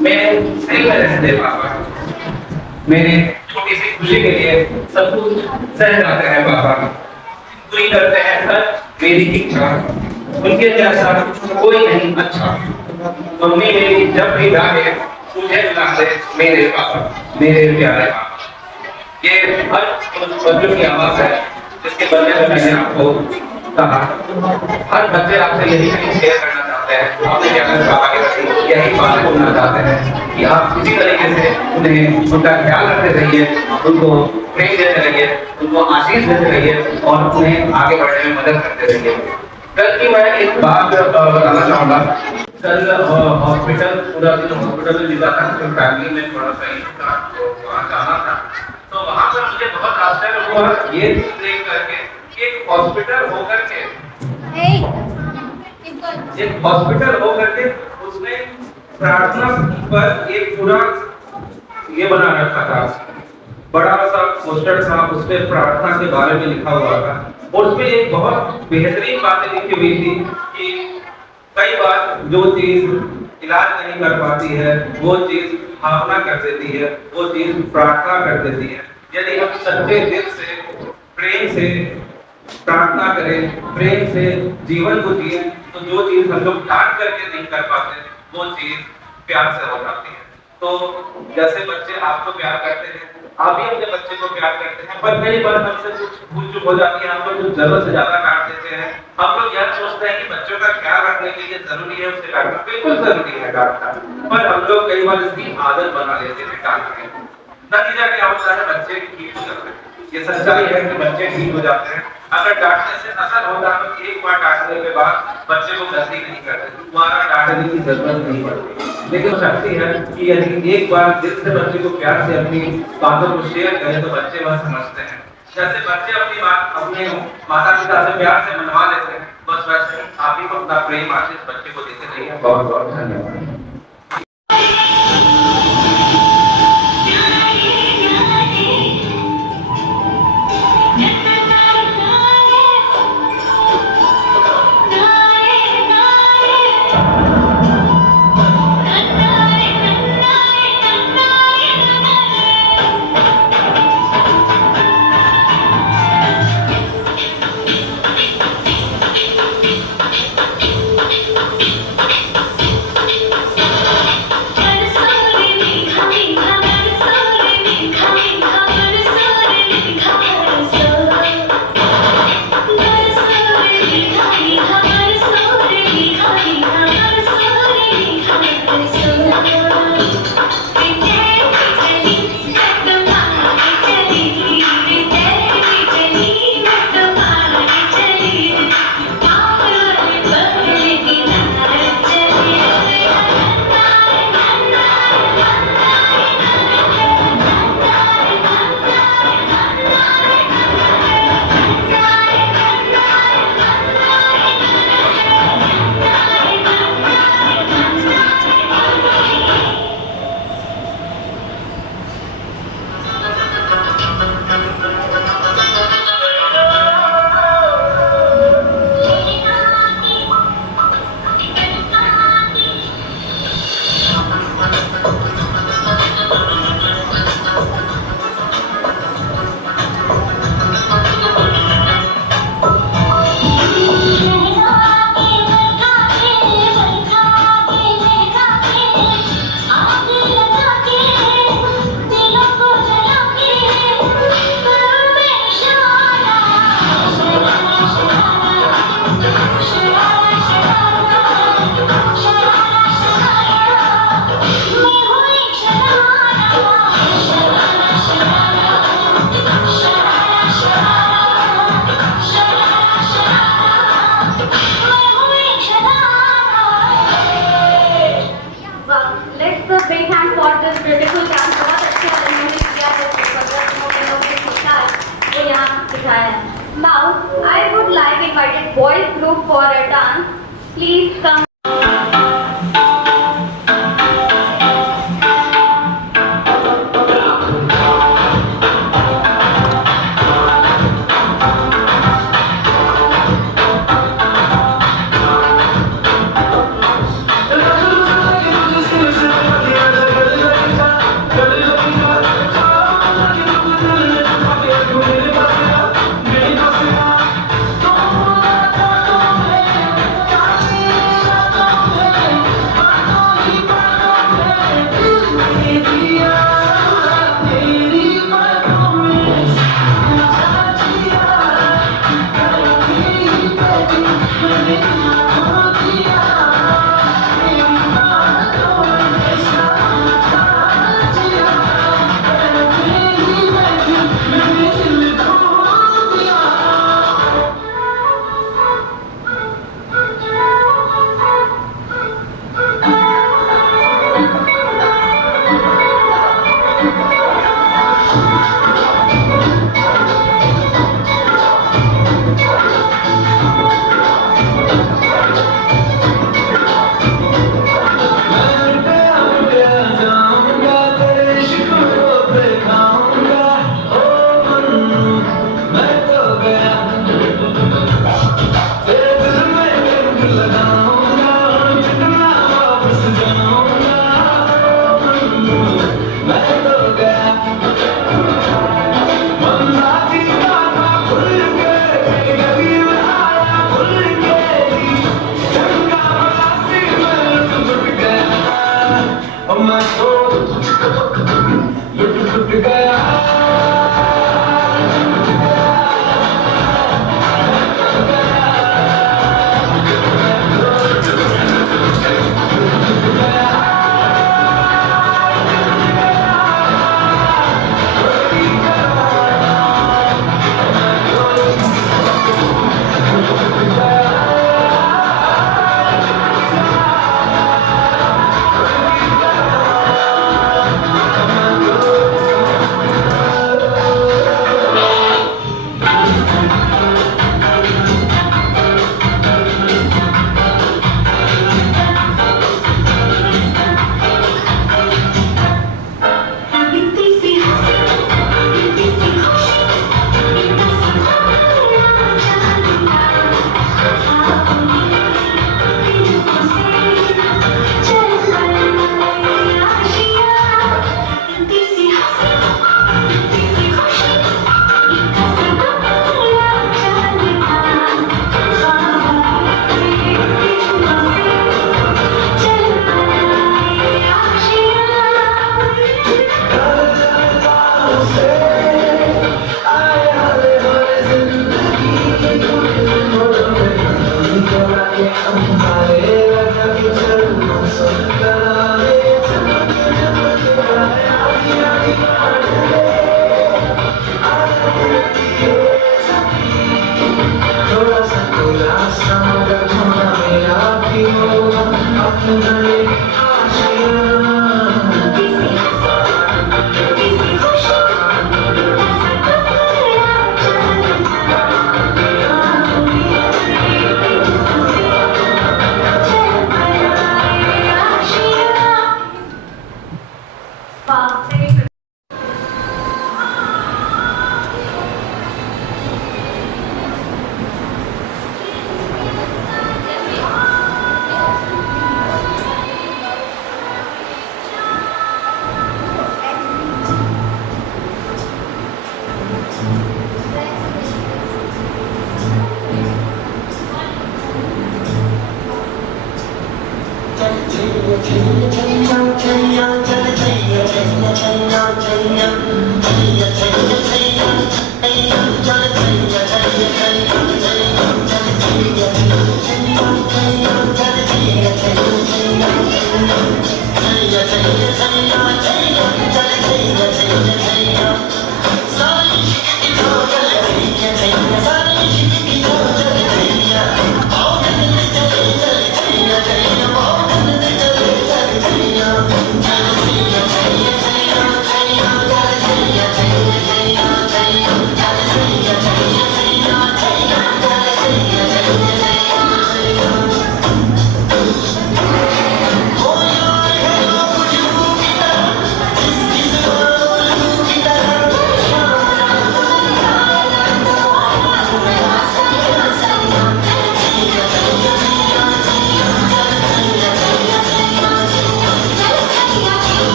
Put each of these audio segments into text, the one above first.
मेरे सही में रहते पापा, मेरे छोटी सी खुशी के लिए सब कुछ सह जाते हैं पापा, पूरी करते हैं हर मेरी इच्छा, उनके जैसा कोई नहीं अच्छा। मम्मी मेरी जब भी डांटे मुझे बुलाते मेरे पापा, मेरे प्यारे पापा। ये हर उस बच्चों की आवाज है जिसके बारे में मैंने आपको कहा। हर बच्चे आपसे यही शेयर करना चाहते हैं, अपने प्यारे पापा के प्रति यही बात बोलना चाहते हैं कि आप इसी तरीके से उन्हें उनका ख्याल रखते रहिए, उनको प्रेम देते रहिए, उनको आशीष देते रहिए और उन्हें आगे बढ़ने में मदद करते रहिए। कल की मैं एक बात बताना चाहूँगा। कल हॉस्पिटल पूरा दिन हॉस्पिटल में बिता था, तो फैमिली में थोड़ा सा ही था, तो वहाँ जाना था। तो वहाँ पर मुझे बहुत आश्चर्य हुआ ये देख करके कि एक हॉस्पिटल होकर के उसने प्रार्थना पर एक पूरा ये बना रखा था, बड़ा सा पोस्टर था, उसपे प्रार्थना के बारे में लिखा हुआ था और उसमें एक बहुत बेहतरीन बातें लिखी हुई थी कि कई बार जो चीज इलाज नहीं कर पाती है वो चीज भावना कर देती है, वो चीज प्रार्थना कर देती है। यदि हम सच्चे दिल से प्रेम से प्रार्थना करें, प्रेम से जीवन को जिए, तो जो चीज हम लोग डांट करके नहीं कर पाते वो चीज प्यार से हो जाती है। तो जैसे बच्चे आपको प्यार करते हैं, आप भी अपने बच्चे को प्यार करते हैं, पर कई बार हमसे कुछ भूल चूक हो जाती है, हम लोग कुछ जरूरत से ज्यादा डांट देते हैं। हम लोग यह सोचते हैं कि बच्चों का ख्याल रखने के लिए जरूरी है उसे डांटना, बिल्कुल जरूरी है डांटना, पर हम लोग कई बार इसकी आदत बना लेते हैं डांटने की। नतीजा क्या होता है, बच्चे ठीक हो जाते हैं। ये सच्चाई है कि बच्चे ठीक हो जाते हैं। अगर डांटने से असर होता है तो एक बार डांटने के बाद बच्चे को गलती नहीं करते, दोबारा डांटने की जरूरत नहीं पड़ती। लेकिन शक्ति है कि यदि एक बार दिल से बच्चे को प्यार से अपनी बातों को शेयर करें तो बच्चे वह समझते हैं। जैसे बच्चे अपने माता पिता से प्यार से मनवा लेते हैं, बस वैसे आप ही को अपना प्रेम आशीष बच्चे को देते रहिए। बहुत बहुत धन्यवाद। Now, I would like invited boys group for a dance. Please come.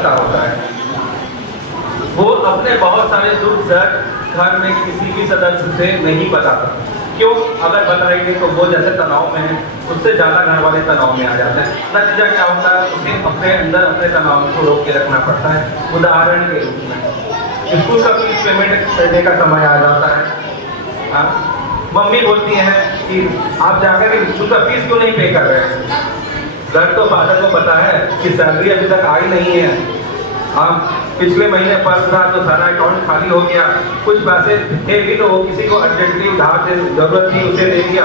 पता होता है। वो अपने बहुत सारे दुख दर्द घर में किसी भी सदस्य से नहीं बताता। क्यों? अगर बताएंगे तो वो जैसे तनाव में है, उससे ज़्यादा घर वाले तनाव में आ जाते हैं। नतीजा क्या होता है? उसे अपने अंदर अपने तनाव को रोक के रखना पड़ता है। उदाहरण के रूप में स्कूल का फीस पेमेंट करने का समय आ जाता है। मम्मी बोलती हैं कि आप जाकर के स्कूल का फीस क्यों नहीं पे कर रहे हैं? घर तो फादर को पता है कि सैलरी अभी तक आई नहीं है। पिछले महीने फर्स्ट था तो सारा अकाउंट खाली हो गया, कुछ पैसे थे भी तो वो किसी को अर्जेंटली उधार से जरूरत थी, उसे दे दिया।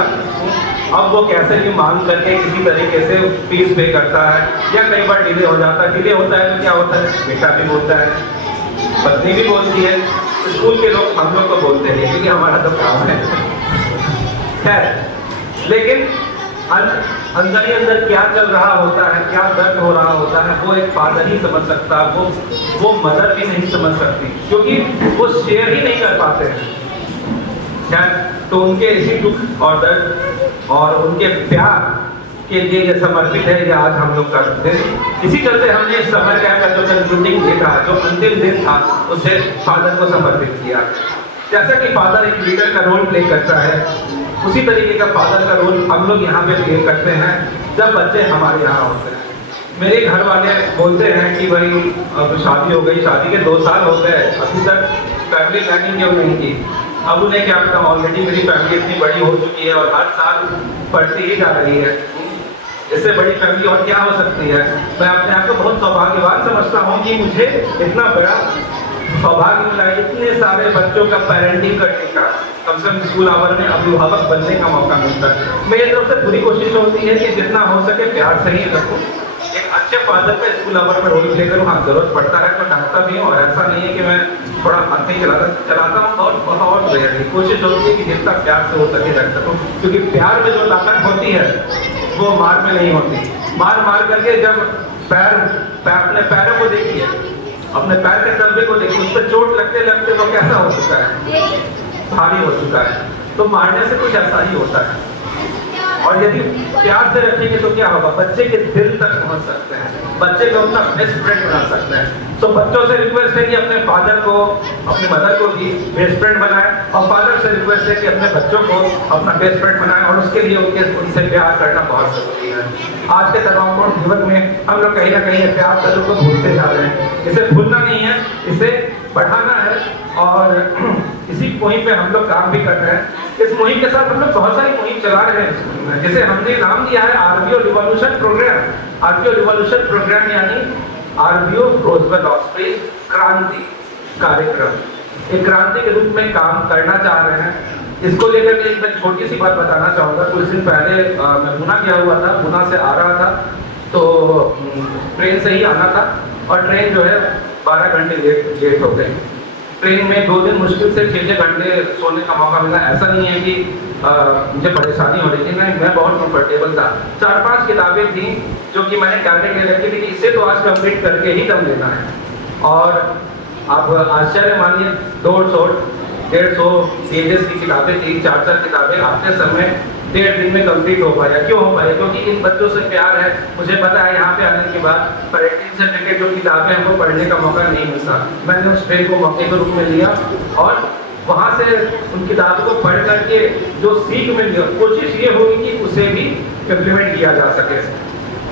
अब वो कैसे भी मांग करके किसी तरीके से फीस पे करता है, या कई बार डिले हो जाता है। डिले होता है तो क्या होता है? बेटा भी बोलता है, पत्नी भी बोलती है, स्कूल के लोग हम लोग को बोलते हैं क्योंकि हमारा तो काम है। खैर, लेकिन अंदर ही अंदर क्या चल रहा होता है, क्या दर्द हो रहा होता है, वो एक फादर ही समझ सकता है, वो मदर भी नहीं समझ सकती, क्योंकि वो शेयर ही नहीं कर पाते हैं। तो उनके इसी दुख और दर्द और उनके प्यार के लिए ये समर्पित है, ये आज हम लोग करते हैं। इसी चलते हमने इस समर कैंप का जो कंक्लूडिंग डे था, जो अंतिम दिन था, उसे फादर को समर्पित किया। जैसा कि फादर एक लीडर का रोल प्ले करता है, उसी तरीके का फादर का रोल हम लोग यहाँ पे प्ले करते हैं जब बच्चे हमारे यहाँ होते हैं। मेरे घर वाले बोलते हैं कि भाई अब शादी हो गई, शादी के 2 साल हो गए, अभी तक फैमिली प्लानिंग क्यों नहीं की? अब उन्हें क्या पता, ऑलरेडी मेरी फैमिली इतनी बड़ी हो चुकी है और हर साल बढ़ती ही जा रही है। इससे बड़ी फैमिली और क्या हो सकती है? मैं अपने आप को बहुत सौभाग्यवान समझता हूँ कि मुझे इतना बड़ा सौभाग्य मिला है, इतने सारे बच्चों का पेरेंटिंग करने का, कम से कम स्कूल आवर में अभिभावक बनने का मौका मिलता है। मेरी तरफ से पूरी कोशिश होती है कि जितना हो सके प्यार से ही रखूँ, एक अच्छे फादर पे स्कूल आवर में रोल प्ले करूँ। हाँ, जरूरत पड़ता है तो डांटता भी हूँ, और ऐसा नहीं है कि मैं थोड़ा हाथ नहीं चलाता हूँ, बहुत कोशिश होती है कि जितना प्यार से हो सके रख सकूँ, क्योंकि प्यार में जो ताकत होती है वो मार में नहीं होती। मार करके जब अपने पैरों को देखिए, अपने पैर के तलबे को देखिए, उस पर चोट लगते लगते वो कैसा हो चुका है, भारी हो चुका है। तो मारने से कुछ ऐसा ही होता है। और यदि प्यार से रखेंगे तो क्या होगा? बच्चे के दिल तक पहुंच सकते हैं, बच्चे को अपना बेस्ट फ्रेंड बना सकते हैं। तो बच्चों से रिक्वेस्ट है कि अपने फादर को, अपनी मदर को भी बेस्ट फ्रेंड बनाए, और फादर से रिक्वेस्ट है कि अपने बच्चों को अपना बेस्ट फ्रेंड बनाए, और उसके लिए उनसे प्यार करना बहुत जरूरी है। आज के तनावपूर्ण जीवन में हम लोग कहीं ना कहीं प्यार कदर को भूलते जा रहे हैं। इसे भूलना नहीं है, इसे बढ़ाना है, और इसी मुहिम पे हम लोग काम भी कर रहे हैं। इस मुहिम के साथ हम लोग बहुत सारी मुहिम चला रहे हैं, जिसे हमने नाम दिया है आरबीओ रिवॉल्यूशन प्रोग्राम। आरबीओ रिवॉल्यूशन प्रोग्राम यानी आरबीओ रोजवेल ऑस्प्रिंग क्रांति कार्यक्रम। एक क्रांति के रूप में काम करना चाह रहे हैं। इसको लेकर के मैं छोटी सी बात बताना चाहूँगा। कुछ दिन पहले मैं पुणे गया हुआ था, पुणे से आ रहा था, तो ट्रेन से ही आना था, और ट्रेन जो है 12 घंटे लेट हो गई। ट्रेन में 2 दिन मुश्किल से 6-6 घंटे सोने का मौका मिला। ऐसा नहीं है कि मुझे परेशानी हो रही थी, मैं बहुत कंफर्टेबल था। 4-5 किताबें थी जो कि मैंने टारगेट ले रखी थी कि इसे तो आज कंप्लीट करके ही दम लेना है। और आप आश्चर्य मानिए, 150 पेजेस की किताबें थी, 4 किताबें आते समय 1.5 दिन में कंप्लीट हो पाया। क्यों हो पाया? क्योंकि इन बच्चों से प्यार है। मुझे पता है यहाँ पे आने के बाद पर्यटन से रिलेटेड जो किताबें हमको पढ़ने का मौका नहीं मिलता, मैंने उस ट्रेन को मौके के रूप में लिया, और वहाँ से उन किताबों को पढ़ करके जो सीख मिली, कोशिश ये होगी कि उसे भी इम्प्लीमेंट किया जा सके।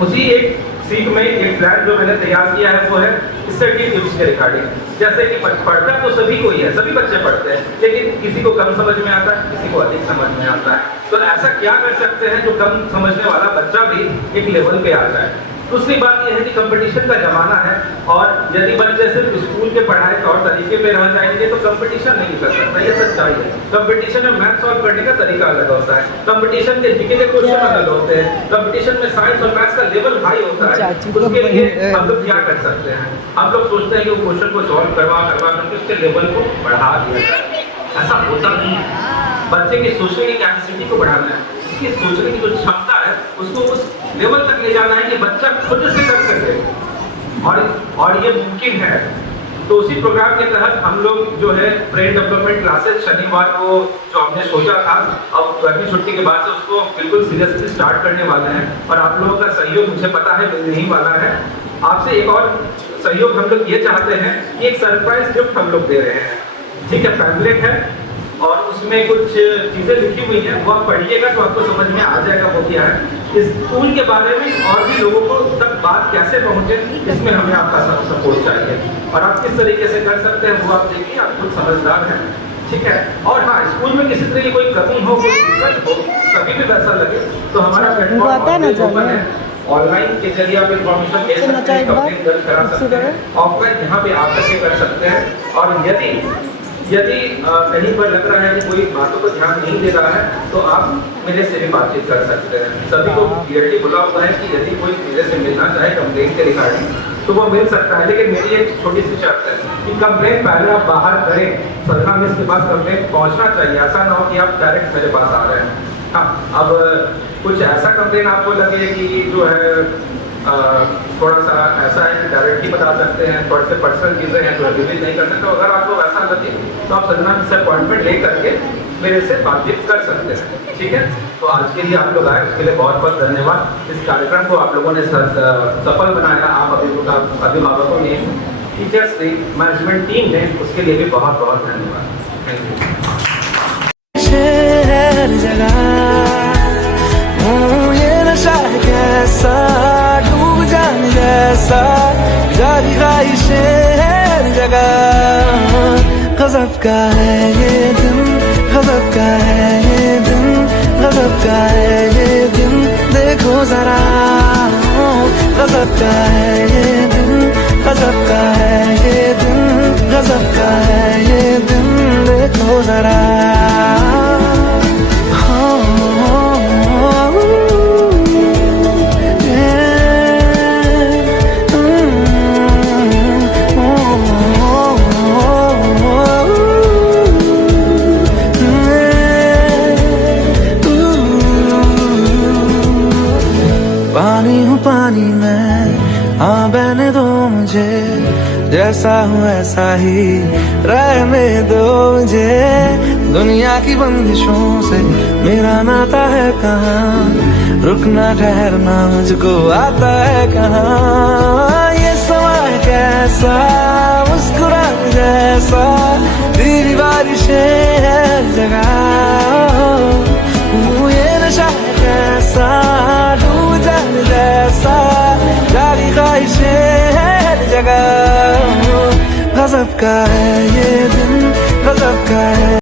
उसी एक सीख में एक प्लान जो मैंने तैयार किया है वो है स्टडी टिप्स के रिगार्डिंग। जैसे कि पढ़ता तो सभी को ही है, सभी बच्चे पढ़ते हैं, लेकिन किसी को कम समझ में आता है, किसी को अधिक समझ में आता है। तो ऐसा क्या कर सकते हैं जो कम समझने वाला बच्चा भी एक लेवल पे आ जाए। दूसरी बात यह है कि कंपटीशन का जमाना है, और यदि बच्चे सिर्फ स्कूल के पढ़ाई तौर तरीके पे रह जाएंगे तो कंपटीशन नहीं कर सकता, ये सच्चाई है। कंपटीशन में मैथ सॉल्व करने का तरीका अलग होता है, कंपटीशन के जीके के क्वेश्चन अलग होते हैं, कंपटीशन में साइंस और मैथ्स का लेवल हाई होता है। उसके लिए हम लोग क्या कर सकते हैं? हम लोग सोचते हैं कि वो क्वेश्चन को सॉल्व करवा करके उसके लेवल को बढ़ा दिया जाए। ऐसा होता नहीं है। बच्चे की सोचने की कैपेसिटी को बढ़ाना है, उसकी सोचने की जो क्षमता है उसको उस लेवल तक ले जाना है कि बच्चा खुद से कर सके, और ये मुमकिन है। तो उसी प्रोग्राम के तहत हम लोग जो है ब्रेन डेवलपमेंट क्लासेस शनिवार को जो हमने सोचा था, अब गर्मी छुट्टी के बाद से उसको बिल्कुल सीरियसली स्टार्ट करने वाले हैं, और आप लोगों का सहयोग मुझे पता है मिलने ही वाला है। आपसे एक और सहयोग हम लोग ये चाहते हैं कि एक सरप्राइज गिफ्ट हम लोग दे रहे हैं, ठीक है। पैम्फलेट है और उसमें कुछ चीज़ें लिखी हुई हैं, वो आप पढ़िएगा तो आपको समझ में आ जाएगा वो क्या है। इस स्कूल के बारे में और भी लोगों को तक बात कैसे पहुंचे, इसमें हमें आपका सपोर्ट चाहिए और आप किस तरीके से कर सकते हैं वो आप देखिए, आप खुद समझदार हैं, ठीक है। और हाँ, स्कूल में किसी तरह की कोई कमी हो, कोई दिक्कत हो, कभी भी वैसा लगे तो हमारा प्लेटफॉर्म ओपन है। ऑनलाइन के जरिए आप इन्फॉर्मेशन दे सकते हैं, कंप्लेंट दर्ज करा सकते हैं, ऑफलाइन यहाँ पे आकर के कर सकते हैं। और यदि कहीं पर लग रहा है कि कोई बातों को ध्यान नहीं दे रहा है तो आप मेरे से भी बातचीत कर सकते हैं। सभी को क्लियरली बोला हुआ है कि यदि कोई मेरे से मिलना चाहे कंप्लेंट के रिगार्डिंग तो वो मिल सकता है, लेकिन मेरी एक छोटी सी शर्त है कि कंप्लेंट पहले आप बाहर करें, सदना मिस के पास कंप्लेंट पहुंचना चाहिए, ऐसा ना हो कि आप डायरेक्ट मेरे पास आ रहे हैं। हाँ, अब कुछ ऐसा कंप्लेंट आपको लगे कि जो है थोड़ा सा ऐसा है कि डायरेक्टली बता सकते हैं, थोड़े से पर्सनल चीज़ें हैं जो रिवील नहीं कर सकते, तो अगर आपको वैसा लगे तो आप सदना से अपॉइंटमेंट ले करके मेरे से बातचीत कर सकते हैं, ठीक है। तो आज के लिए आप लोग आए, उसके लिए बहुत बहुत धन्यवाद। इस कार्यक्रम को आप लोगों ने सफल बनाया, आप अभिभावकों ने, टीचर्स ने, मैनेजमेंट टीम ने, उसके लिए भी बहुत बहुत धन्यवाद। Thank you. शहर जगह ये नशा है कैसा, डूब जाने जैसा, जागी ख्वाहिशें हर जगह। गजब का है ये दिन, गजब का है ये दिन, गजब का है ये दिन, देखो जरा। गजब का है ये दिन, गजब का है ये दिन, गजब का है ये दिन, देखो जरा। पानी हूँ पानी में, हाँ बहने दो मुझे, जैसा हूँ ऐसा ही रहने दो मुझे। दुनिया की बंदिशों से मेरा नाता है कहाँ, रुकना ठहरना मुझको आता है कहाँ। ये समय कैसा, मुस्कुराने जैसा, तेरी बारिशें हर जगह। ये नशा कैसा, डूब जाने जैसा, जागी ख्वाहिशें हर जगह। गजब का है ये दिन, गजब का है।